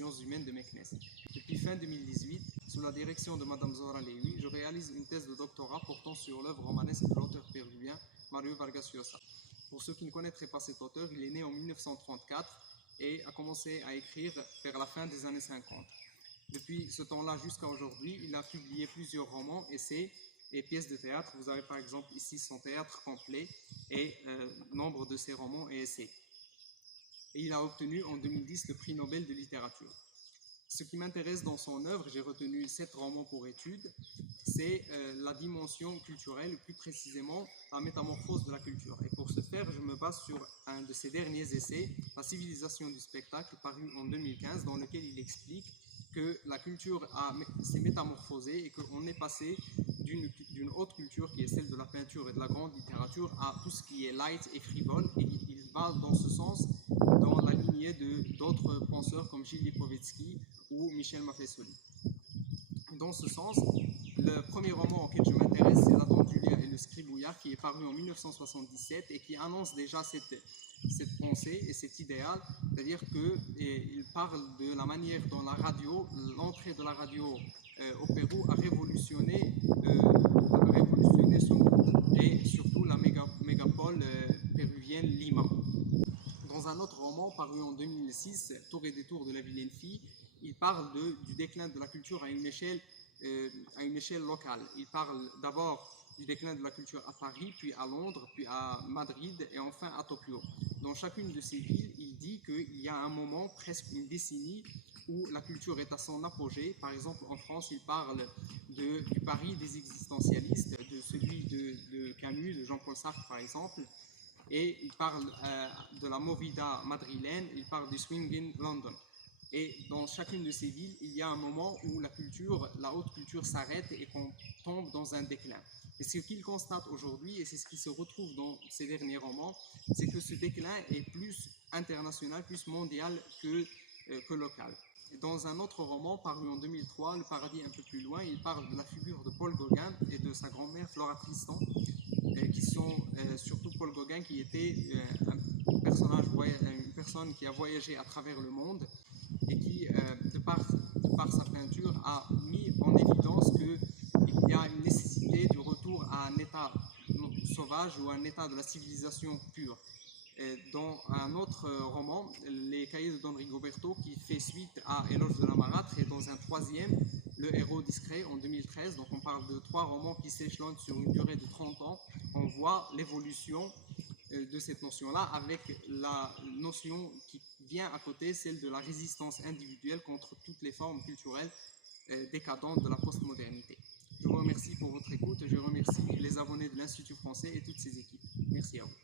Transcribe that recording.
sciences humaines de Meknès. Depuis fin 2018, sous la direction de Mme Zohra Lewi, je réalise une thèse de doctorat portant sur l'œuvre romanesque de l'auteur péruvien Mario Vargas Llosa. Pour ceux qui ne connaîtraient pas cet auteur, il est né en 1934 et a commencé à écrire vers la fin des années 50. Depuis ce temps-là jusqu'à aujourd'hui, il a publié plusieurs romans, essais et pièces de théâtre. Vous avez par exemple ici son théâtre complet et nombre de ses romans et essais. Et il a obtenu en 2010 le prix Nobel de littérature. Ce qui m'intéresse dans son œuvre, j'ai retenu 7 romans pour étude, c'est la dimension culturelle, plus précisément la métamorphose de la culture. Et pour ce faire, je me base sur un de ses derniers essais, La civilisation du spectacle, paru en 2015, dans lequel il explique que la culture s'est métamorphosée et qu'on est passé d'une haute culture qui est celle de la peinture et de la grande littérature à tout ce qui est light et frivole, et il va dans ce sens dans la lignée d'autres penseurs comme Gilles Lipovetsky ou Michel Maffesoli. Dans ce sens, le premier roman auquel je m'intéresse, c'est La Dent du Lait et le Scribouillard, qui est paru en 1977 et qui annonce déjà cette pensée et cet idéal, c'est-à-dire qu'il parle de la manière dont la radio, l'entrée de la radio au Pérou a révolutionné ce monde et surtout la mégapole péruvienne Lima. Dans un autre roman paru en 2006, Tour et détour de la vilaine fille, il parle du déclin de la culture à une échelle locale. Il parle d'abord du déclin de la culture à Paris, puis à Londres, puis à Madrid et enfin à Tokyo. Dans chacune de ces villes, il dit qu'il y a un moment, presque une décennie, où la culture est à son apogée. Par exemple, en France, il parle du Paris des existentialistes, de celui de Camus, de Jean-Paul Sartre par exemple, et il parle de la movida madrilène, il parle du swing in London. Et dans chacune de ces villes, il y a un moment où la haute culture s'arrête et qu'on tombe dans un déclin. Et ce qu'il constate aujourd'hui, et c'est ce qui se retrouve dans ces derniers romans, c'est que ce déclin est plus international, plus mondial que local. Et dans un autre roman, paru en 2003, Le paradis un peu plus loin, il parle de la figure de Paul Gauguin et de sa grand-mère Flora Tristan, qui sont surtout Paul Gauguin, qui était une personne qui a voyagé à travers le monde et qui, de par sa peinture, a mis en évidence qu'il y a une nécessité du retour à un état sauvage ou un état de la civilisation pure. Dans un autre roman, Les Cahiers de Don Rigoberto, qui fait suite à Éloge de la Marâtre, et dans un troisième, Le héros discret, en 2013, donc on parle de 3 romans qui s'échelonnent sur une durée de 30 ans, on voit l'évolution de cette notion-là avec la notion qui vient à côté, celle de la résistance individuelle contre toutes les formes culturelles décadentes de la postmodernité. Je vous remercie pour votre écoute, je remercie les abonnés de l'Institut français et toutes ses équipes. Merci à vous.